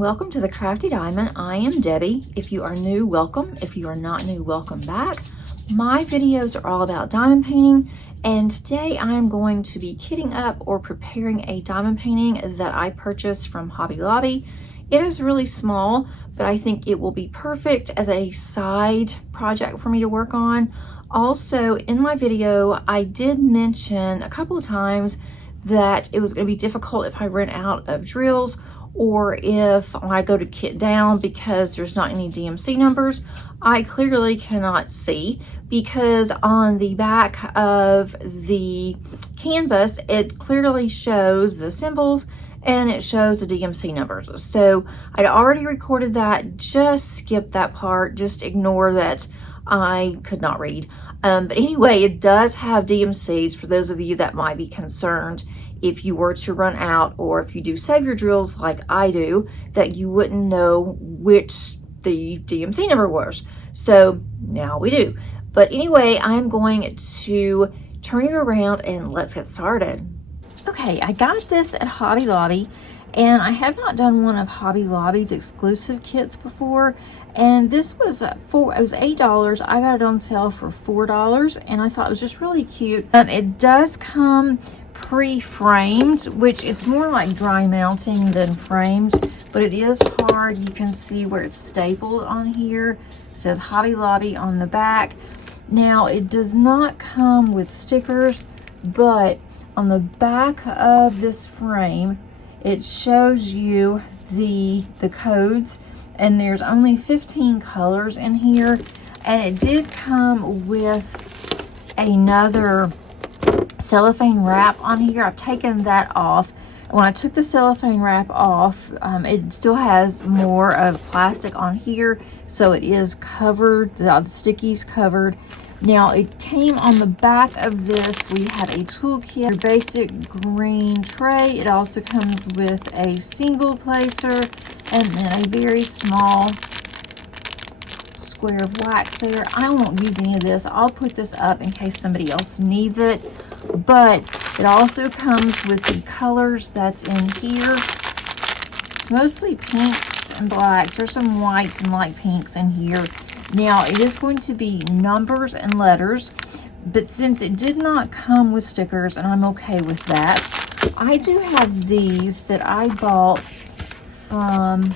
welcome to the Crafty Diamond. I am Debbie. If you are new, welcome. If you are not new, welcome back. My videos are all about diamond painting, and today I am going to be kitting up or preparing a diamond painting that I purchased from Hobby Lobby. It is really small, but I think it will be perfect as a side project for me to work on. Also, in my video, I did mention a couple of times that it was going to be difficult if I ran out of drills or if I go to kit down because there's not any DMC numbers. I clearly cannot see because on the back of the canvas, it clearly shows the symbols and it shows the DMC numbers. So I'd already recorded that, just skip that part, just ignore that I could not read. But anyway, it does have DMCs for those of you that might be concerned if you were to run out, or if you do save your drills like I do, that you wouldn't know which the DMC number was. So now we do. But anyway, I'm going to turn you around and let's get started. Okay, I got this at Hobby Lobby, and I have not done one of Hobby Lobby's exclusive kits before. And this was it was $8. I got it on sale for $4, and I thought it was just really cute. It does come pre-framed, which it's more like dry mounting than framed, but it is hard. You can see where it's stapled on here. It says Hobby Lobby on the back. Now, it does not come with stickers, but on the back of this frame, it shows you the codes, and there's only 15 colors in here, and it did come with another cellophane wrap on here. I've taken that off. When I took the cellophane wrap off, it still has more of plastic on here, so it is covered, the stickies covered. Now, it came on the back of this. We have a toolkit, your basic green tray. It also comes with a single placer and then a very small square of wax there. I won't use any of this. I'll put this up in case somebody else needs it. But it also comes with the colors that's in here. It's mostly pinks and blacks. There's some whites and light pinks in here. Now, it is going to be numbers and letters, but since it did not come with stickers, and I'm okay with that, I do have these that I bought from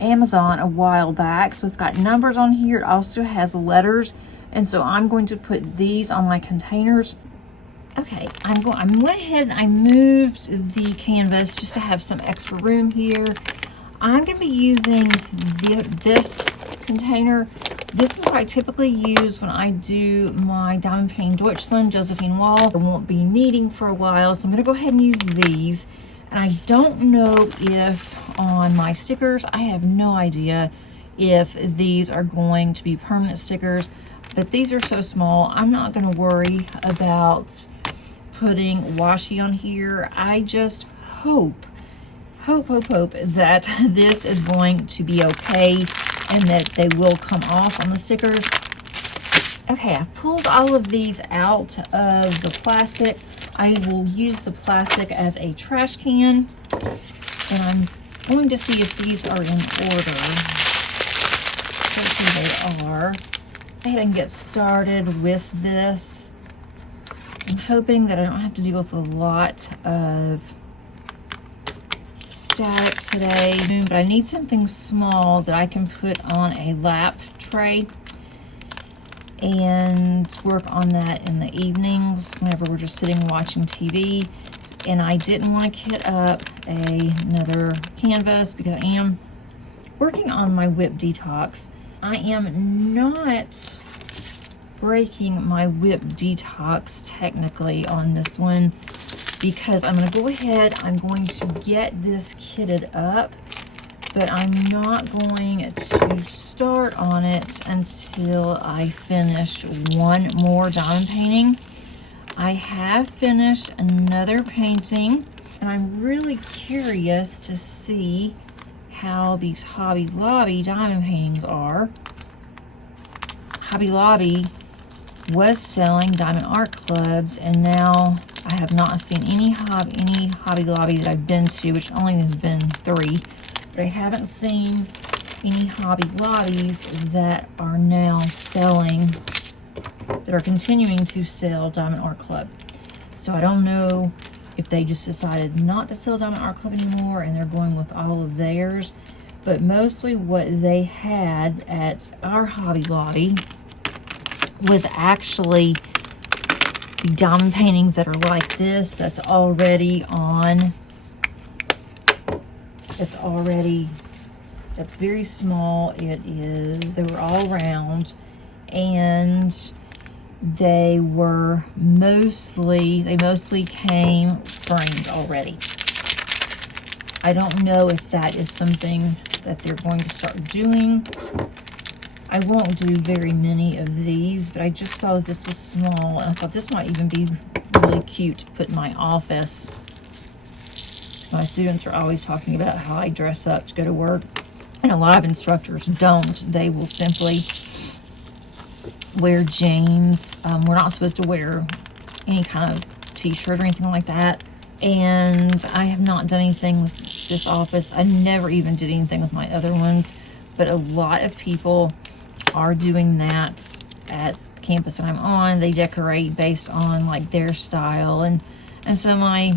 Amazon a while back. So it's got numbers on here. It also has letters, and so I'm going to put these on my containers. Okay, I went ahead and I moved the canvas just to have some extra room here. I'm going to be using this container. This is what I typically use when I do my diamond painting Deutschland Josephine Wall. I won't be needing for a while, so I'm going to go ahead and use these. And I don't know if on my stickers, I have no idea if these are going to be permanent stickers, but these are so small, I'm not going to worry about putting washi on here. I just hope that this is going to be okay and that they will come off on the stickers. Okay, I pulled all of these out of the plastic. I will use the plastic as a trash can, and I'm going to see if these are in order. Hopefully they are. Go ahead and get started with this. I'm hoping that I don't have to deal with a lot of static today, but I need something small that I can put on a lap tray and work on that in the evenings whenever we're just sitting watching TV. And I didn't want to kit up another canvas because I am working on my whip detox. I am not breaking my whip detox technically on this one because I'm going to go ahead, I'm going to get this kitted up, but I'm not going to start on it until I finish one more diamond painting. I have finished another painting, and I'm really curious to see how these Hobby Lobby diamond paintings are. Hobby Lobby was selling diamond art clubs, and now I have not seen any Hobby Lobby that I've been to, which only has been 3, but I haven't seen any Hobby Lobbies that are now selling, that are continuing to sell Diamond Art Club. So I don't know if they just decided not to sell Diamond Art Club anymore and they're going with all of theirs. But mostly what they had at our Hobby Lobby was actually the diamond paintings that are like this. That's already on. It's already, that's very small. It is, they were all round, and they mostly came framed already. I don't know if that is something that they're going to start doing. I won't do very many of these, but I just saw that this was small, and I thought this might even be really cute to put in my office. So my students are always talking about how I dress up to go to work, and a lot of instructors don't. They will simply wear jeans. We're not supposed to wear any kind of t-shirt or anything like that. And I have not done anything with this office. I never even did anything with my other ones, but a lot of people are doing that at the campus that I'm on. They decorate based on like their style, and so my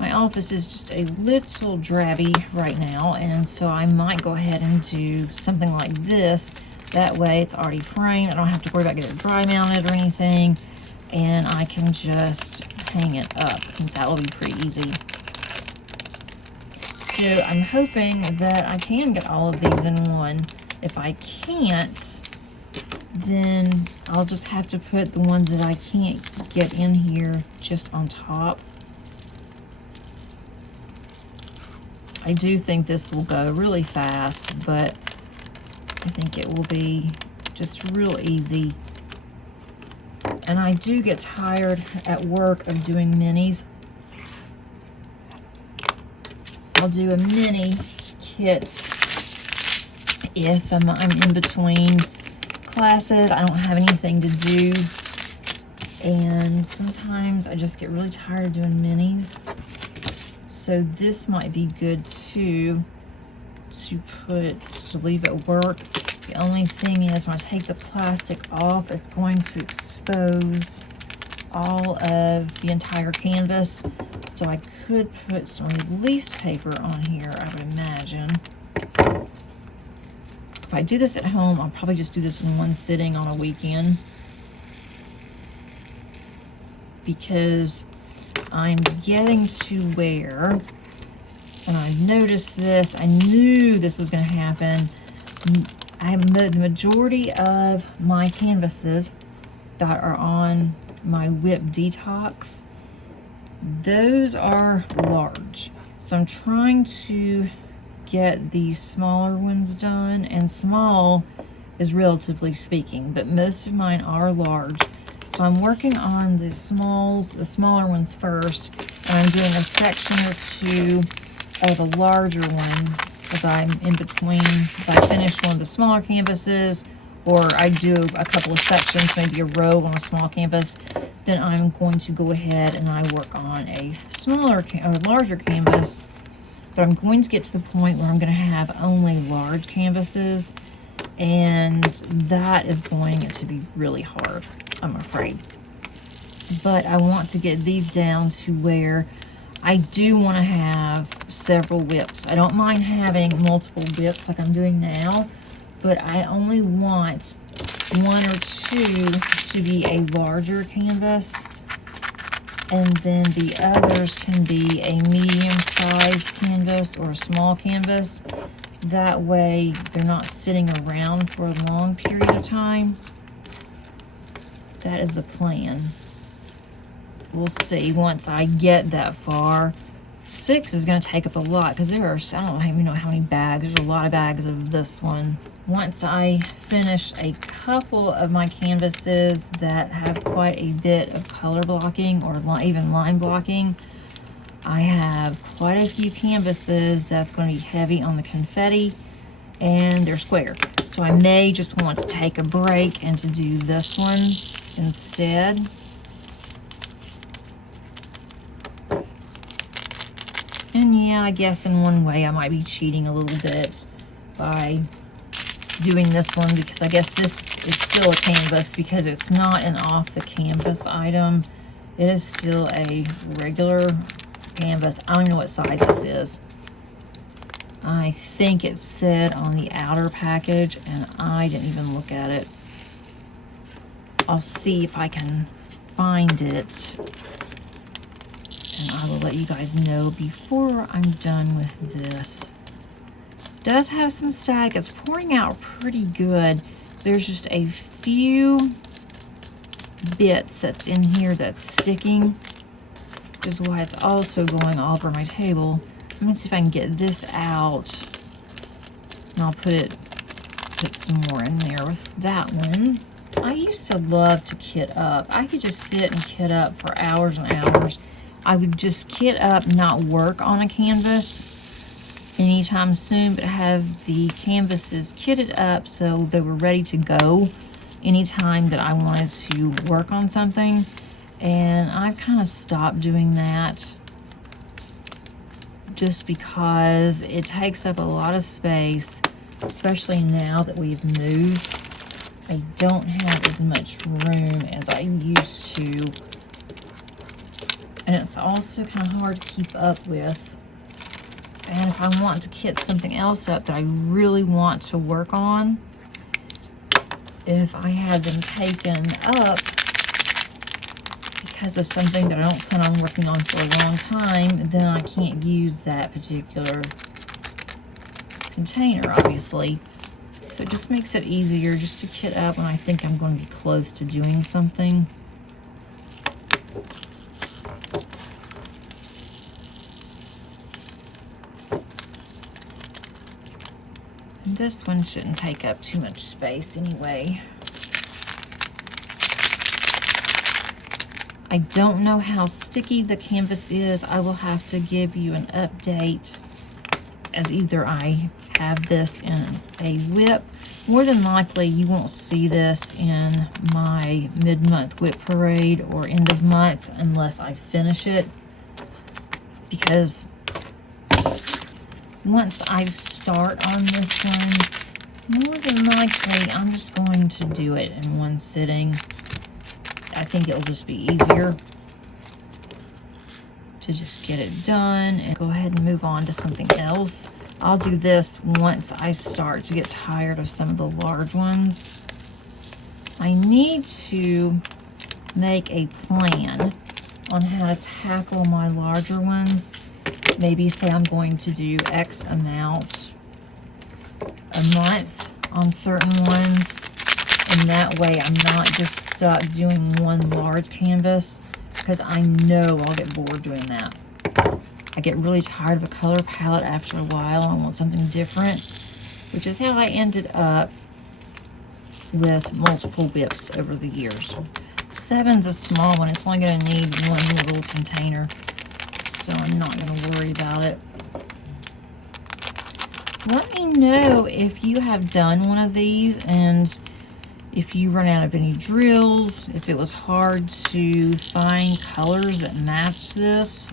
office is just a little drabby right now, and so I might go ahead and do something like this. That way it's already framed. I don't have to worry about getting it dry mounted or anything, and I can just hang it up. I think that will be pretty easy. So I'm hoping that I can get all of these in one. If I can't, then I'll just have to put the ones that I can't get in here just on top. I do think this will go really fast, but I think it will be just real easy. And I do get tired at work of doing minis. I'll do a mini kit if I'm in between classes. I don't have anything to do, and sometimes I just get really tired of doing minis. So this might be good too, to leave at work. The only thing is, when I take the plastic off, it's going to expose all of the entire canvas. So I could put some release paper on here, I would imagine. If I do this at home, I'll probably just do this in one sitting on a weekend, because I'm getting to where, and I noticed this, I knew this was going to happen. The majority of my canvases that are on my WIP Detox, those are large. So I'm trying to get these smaller ones done, and small is relatively speaking, but most of mine are large. So I'm working on the smaller ones first, and I'm doing a section or two of a larger one as I'm in between. If I finish one of the smaller canvases, or I do a couple of sections, maybe a row on a small canvas, then I'm going to go ahead and I work on a larger canvas. But I'm going to get to the point where I'm going to have only large canvases, and that is going to be really hard, I'm afraid. But I want to get these down to where I do want to have several WIPs. I don't mind having multiple WIPs like I'm doing now, but I only want one or two to be a larger canvas, and then the others can be a medium-sized canvas or a small canvas. That way they're not sitting around for a long period of time. That is the plan. We'll see once I get that far. 6 is going to take up a lot, because there are, I don't even know how many bags. There's a lot of bags of this one. Once I finish a couple of my canvases that have quite a bit of color blocking or even line blocking, I have quite a few canvases that's going to be heavy on the confetti, and they're square. So I may just want to take a break and to do this one instead. And yeah, I guess in one way I might be cheating a little bit by doing this one, because I guess this is still a canvas because it's not an off the canvas item. It is still a regular canvas. I don't even know what size this is. I think it said on the outer package and I didn't even look at it. I'll see if I can find it, and I will let you guys know before I'm done with this. It does have some static. It's pouring out pretty good. There's just a few bits that's in here that's sticking, which is why it's also going all over my table. Let me see if I can get this out, and I'll put some more in there with that one. I used to love to kit up. I could just sit and kit up for hours and hours. I would just kit up, not work on a canvas anytime soon, but have the canvases kitted up so they were ready to go anytime that I wanted to work on something. And I've kind of stopped doing that just because it takes up a lot of space, especially now that we've moved. I don't have as much room as I used to, and it's also kind of hard to keep up with. And if I want to kit something else up that I really want to work on, if I had them taken up because of something that I don't plan on working on for a long time, then I can't use that particular container, obviously. So it just makes it easier just to kit up when I think I'm going to be close to doing something. And this one shouldn't take up too much space anyway. I don't know how sticky the canvas is. I will have to give you an update, as either I have this in a whip. More than likely, you won't see this in my mid-month whip parade or end of month unless I finish it, because once I start on this one, more than likely, I'm just going to do it in one sitting. I think it'll just be easier to just get it done and go ahead and move on to something else. I'll do this once I start to get tired of some of the large ones. I need to make a plan on how to tackle my larger ones. Maybe say I'm going to do X amount a month on certain ones, and that way I'm not just stuck doing one large canvas, because I know I'll get bored doing that. I get really tired of a color palette after a while. I want something different, which is how I ended up with multiple whips over the years. 7's a small one. It's only going to need one little container, so I'm not going to worry about it. Let me know if you have done one of these and if you run out of any drills, if it was hard to find colors that match this.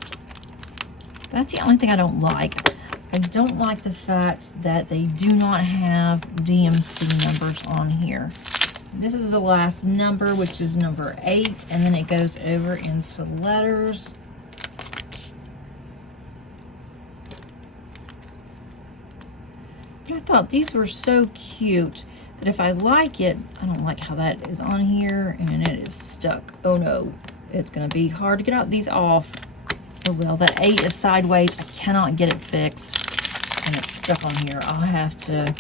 That's the only thing I don't like. I don't like the fact that they do not have DMC numbers on here. This is the last number, which is number 8, and then it goes over into letters. But I thought these were so cute that if I like it, I don't like how that is on here and it is stuck. Oh no, it's gonna be hard to get out these off. Oh well, that 8 is sideways. I cannot get it fixed and it's stuck on here. I'll have to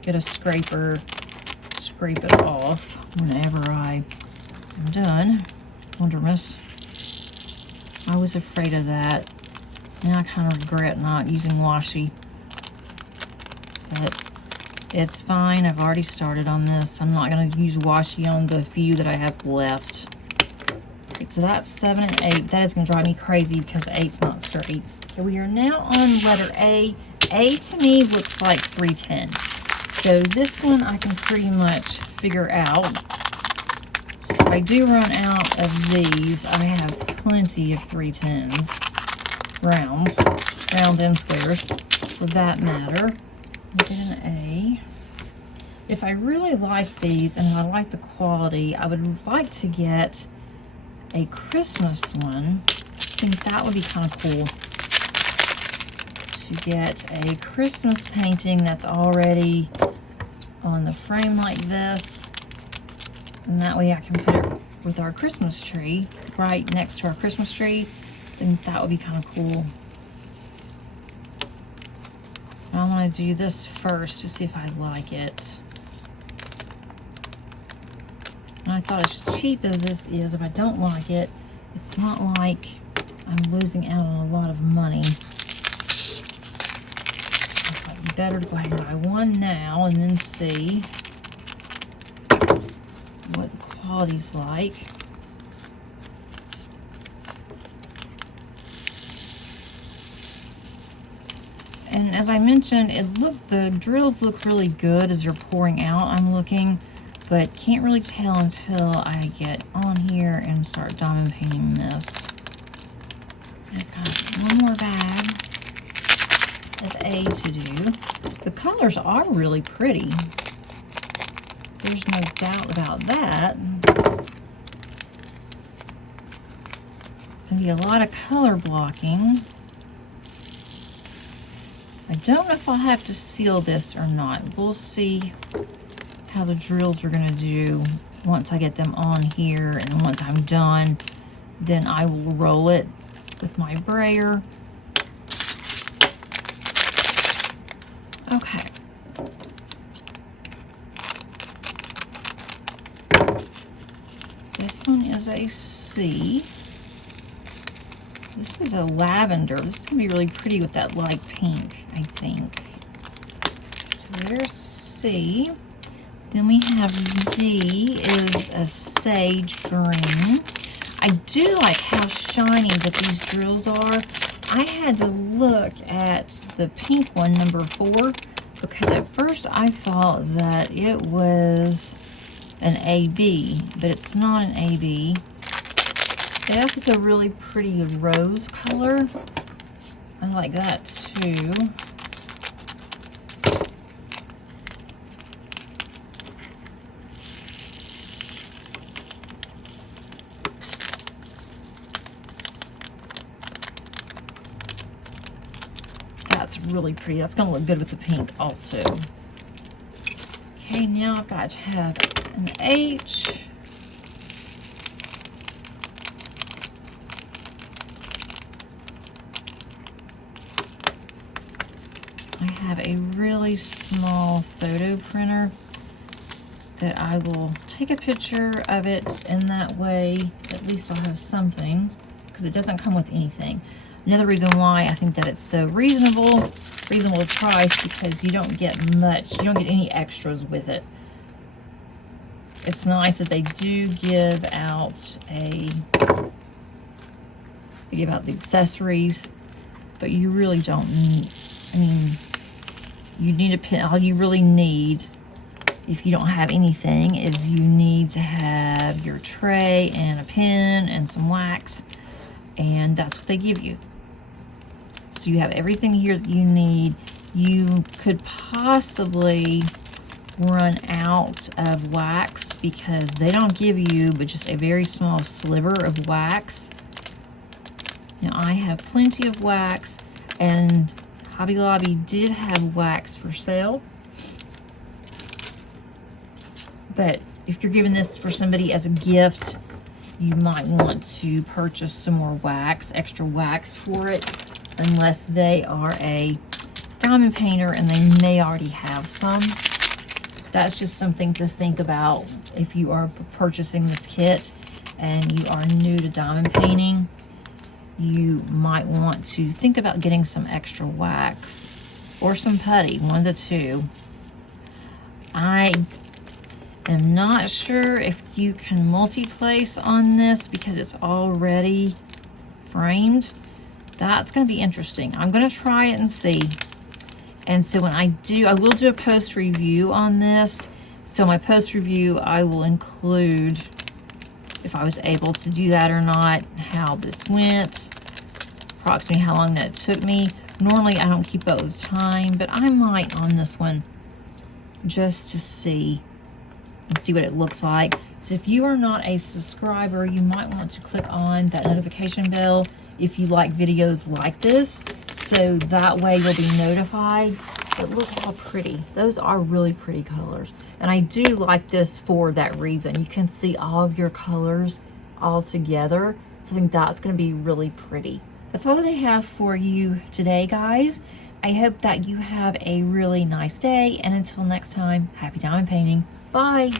get a scraper, scrape it off whenever I am done. Wondermus. I was afraid of that. Now I kind of regret not using washi. But it's fine. I've already started on this. I'm not going to use washi on the few that I have left. Okay, so that's 7 and 8. That is going to drive me crazy because 8's not straight. Okay, we are now on letter A. A to me looks like 310. So this one I can pretty much figure out. So if I do run out of these, I have plenty of 310s rounds, round and squares, for that matter. Get an A. If I really like these and I like the quality, I would like to get a Christmas one. I think that would be kind of cool, to get a Christmas painting that's already on the frame like this, and that way I can put it with our Christmas tree, right next to our Christmas tree. I think that would be kind of cool. I'm going to do this first to see if I like it. And I thought, as cheap as this is, if I don't like it, it's not like I'm losing out on a lot of money. It's better to go ahead and buy one now and then see what the quality's like. And as I mentioned, the drills look really good as they're pouring out. I'm looking, but can't really tell until I get on here and start diamond painting this. I've got one more bag of A to do. The colors are really pretty. There's no doubt about that. There'll be a lot of color blocking. I don't know if I'll have to seal this or not. We'll see how the drills are going to do once I get them on here, and once I'm done, then I will roll it with my brayer. Okay. This one is a C. This is a lavender. This is going to be really pretty with that light pink, I think. So there's C. Then we have D is a sage green. I do like how shiny that these drills are. I had to look at the pink one, number 4, because at first I thought that it was an AB, but it's not an AB. F is a really pretty rose color. I like that too. That's really pretty. That's going to look good with the pink also. Okay, now I've got to have an H. I have a really small photo printer that I will take a picture of it, and that way at least I'll have something, because it doesn't come with anything. Another reason why I think that it's so reasonable price, because you don't get much, you don't get any extras with it. It's nice that they do give out the accessories, but you really don't need, I mean, you need a pen. All you really need, if you don't have anything, is you need to have your tray and a pen and some wax, and that's what they give you. So you have everything here that you need. You could possibly run out of wax because they don't give you but just a very small sliver of wax. Now I have plenty of wax, and Hobby Lobby did have wax for sale. But if you're giving this for somebody as a gift, you might want to purchase some more wax, extra wax for it, unless they are a diamond painter and they may already have some. That's just something to think about if you are purchasing this kit and you are new to diamond painting. You might want to think about getting some extra wax or some putty, one of the two. I am not sure if you can multi-place on this because it's already framed. That's going to be interesting. I'm going to try it and see. And so when I do, I will do a post review on this. So my post review, I will include, if I was able to do that or not, how this went, approximately how long that took me. Normally I don't keep up with time, but I might on this one just to see and see what it looks like. So if you are not a subscriber, you might want to click on that notification bell if you like videos like this, so that way you'll be notified. But look how pretty. Those are really pretty colors. And I do like this for that reason. You can see all of your colors all together. So I think that's gonna be really pretty. That's all that I have for you today, guys. I hope that you have a really nice day. And until next time, happy diamond painting. Bye.